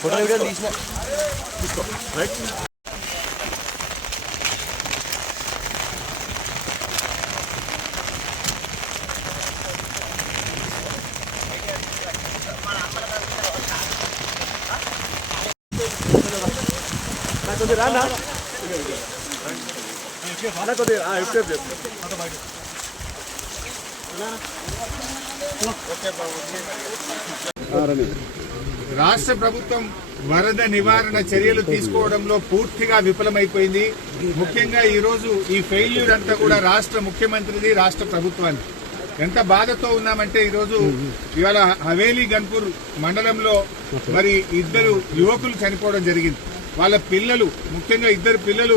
Photo video తీసిన తీసుకో right కొద్దిగా రానా కొద్దిగా రాష్ట్ర ప్రభుత్వం వరద నివారణ చర్యలు తీసుకోవడంలో పూర్తిగా విఫలమైపోయింది. ముఖ్యంగా ఈ రోజు ఈ ఫెయిల్యూర్ అంతా కూడా రాష్ట్ర ముఖ్యమంత్రిది, రాష్ట్ర ప్రభుత్వాన్ని. ఎంత బాధతో ఉన్నామంటే ఈరోజు ఇవాళ హవేలీ గన్పూర్ మండలంలో మరి ఇద్దరు యువకులు చనిపోవడం జరిగింది. వాళ్ళ పిల్లలు, ముఖ్యంగా ఇద్దరు పిల్లలు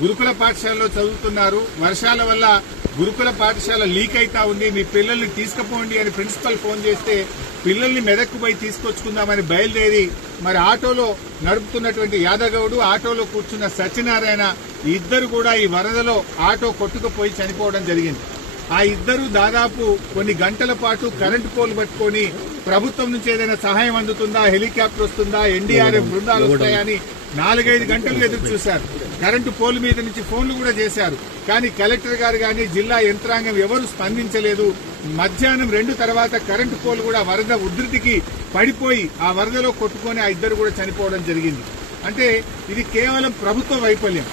గురుకుల పాఠశాలలో చదువుతున్నారు. వర్షాల వల్ల గురుకుల పాఠశాల లీక్ అయితా ఉంది, మీ పిల్లల్ని తీసుకుపోండి అని ప్రిన్సిపల్ ఫోన్ చేస్తే పిల్లల్ని మెదక్కు పోయి తీసుకొచ్చుకుందామని బయలుదేరి మరి ఆటోలో నడుపుతున్నటువంటి యాదగౌడు, ఆటోలో కూర్చున్న సత్యనారాయణ ఇద్దరు కూడా ఈ వరదలో ఆటో కొట్టుకుపోయి చనిపోవడం జరిగింది. ఆ ఇద్దరు దాదాపు కొన్ని గంటల పాటు కరెంటు పోల్ పట్టుకొని ప్రభుత్వం నుంచి ఏదైనా సహాయం అందుతుందా, హెలికాప్టర్ వస్తుందా, ఎన్డీఆర్ఎఫ్ బృందాలు వస్తాయని 4-5 గంటలు ఎదురు చూశారు. కరెంటు పోల్ మీద నుంచి ఫోన్లు కూడా చేశారు. కానీ కలెక్టర్ గారు గాని జిల్లా యంత్రాంగం ఎవరు స్పందించలేదు. మధ్యాహ్నం 2 తర్వాత కరెంటు పోల్ కూడా వరద ఉధృతికి పడిపోయి ఆ వరదలో కొట్టుకొని ఆ ఇద్దరు కూడా చనిపోవడం జరిగింది. అంటే ఇది కేవలం ప్రభుత్వ వైఫల్యం.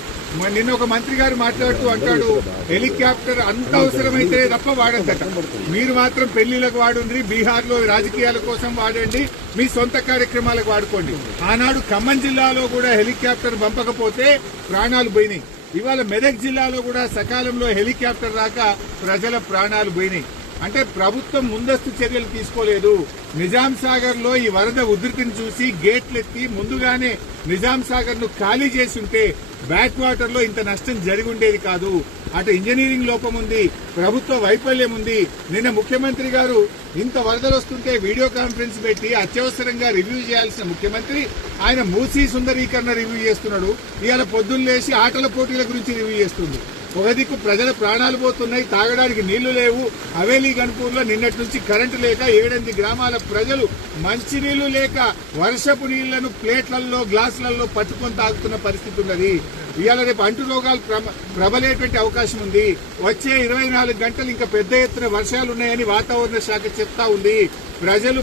నిన్న ఒక మంత్రి గారు మాట్లాడుతూ అంటాడు, హెలికాప్టర్ అంత అవసరమైతే తప్ప వాడద్దట, మీరు మాత్రం పెళ్లిళ్లకు వాడండి, బీహార్ లో రాజకీయాల కోసం వాడండి, మీ సొంత కార్యక్రమాలకు వాడుకోండి. ఆనాడు ఖమ్మం జిల్లాలో కూడా హెలికాప్టర్ పంపకపోతే ప్రాణాలు పోయినాయి. ఇవాళ మెదక్ జిల్లాలో కూడా సకాలంలో హెలికాప్టర్ రాక ప్రజల ప్రాణాలు పోయినాయి. అంటే ప్రభుత్వం ముందస్తు చర్యలు తీసుకోలేదు. నిజాం సాగర్ లో ఈ వరద ఉధృతిని చూసి గేట్లెత్తి ముందుగానే నిజాం సాగర్ ను ఖాళీ చేసి ఉంటే బ్యాక్ వాటర్ లో ఇంత నష్టం జరిగి ఉండేది కాదు. అటు ఇంజనీరింగ్ లోపం ఉంది, ప్రభుత్వ వైఫల్యం ఉంది. నిన్న ముఖ్యమంత్రి గారు ఇంత వరదలు వస్తుంటే వీడియో కాన్ఫరెన్స్ పెట్టి అత్యవసరంగా రివ్యూ చేయాల్సిన ముఖ్యమంత్రి ఆయన మూసీ సుందరీకరణ రివ్యూ చేస్తున్నాడు. ఇవాళ పొద్దున్న లేచి ఆటల పోటీల గురించి రివ్యూ చేస్తుంది. ఒక దిక్కు ప్రజల ప్రాణాలు పోతున్నాయి, తాగడానికి నీళ్లు లేవు. హవేలీ గన్పూర్ లో నిన్నటి నుంచి కరెంటు లేక 7-8 గ్రామాల ప్రజలు మంచినీళ్లు లేక వర్షపు నీళ్లను ప్లేట్లలో, గ్లాసులలో పట్టుకొని తాగుతున్న పరిస్థితి ఉన్నది. ఇవాళ రేపు అంటు రోగాలు ప్రబలేటువంటి అవకాశం ఉంది. వచ్చే 24 గంటలు ఇంకా పెద్ద ఎత్తున వర్షాలున్నాయని వాతావరణ శాఖ చెప్తా ఉంది. ప్రజలు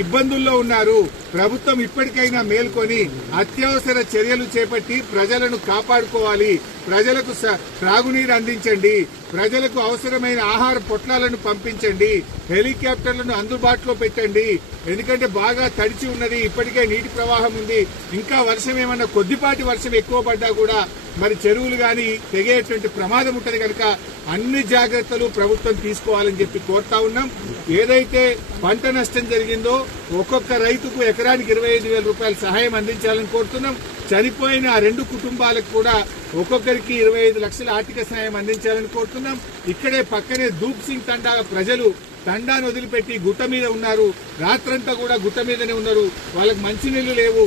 ఇబ్బందుల్లో ఉన్నారు. ప్రభుత్వం ఇప్పటికైనా మేల్కొని అత్యవసర చర్యలు చేపట్టి ప్రజలను కాపాడుకోవాలి. ప్రజలకు త్రాగునీరు అందించండి, ప్రజలకు అవసరమైన ఆహార పొట్లాలను పంపించండి, హెలికాప్టర్లను అందుబాటులో పెట్టండి. ఎందుకంటే బాగా తడిచి ఉన్నది, ఇప్పటికే నీటి ప్రవాహం ఉంది. ఇంకా వర్షం ఏమన్నా కొద్దిపాటి వర్షం ఎక్కువ పడ్డా కూడా మరి చెరువులు గాని తెగేటువంటి ప్రమాదం ఉంటది కనుక అన్ని జాగ్రత్తలు ప్రభుత్వం తీసుకోవాలని చెప్పి కోరుతా ఉన్నాం. ఏదైతే పంట నష్టం జరిగిందో ఒక్కొక్క రైతుకు ఎకరానికి 25,000 రూపాయల సహాయం అందించాలని కోరుతున్నాం. చనిపోయిన ఆ 2 కుటుంబాలకు కూడా ఒక్కొక్కరికి 25 లక్షల ఆర్థిక సహాయం అందించాలని కోరుతున్నాం. ఇక్కడే పక్కనే దూప్ సింగ్ తండా ప్రజలు తండాను వదిలిపెట్టి గుట్ట మీద ఉన్నారు. రాత్రంతా కూడా గుట్ట మీదనే ఉన్నారు. వాళ్ళకి మంచినీళ్లు లేవు.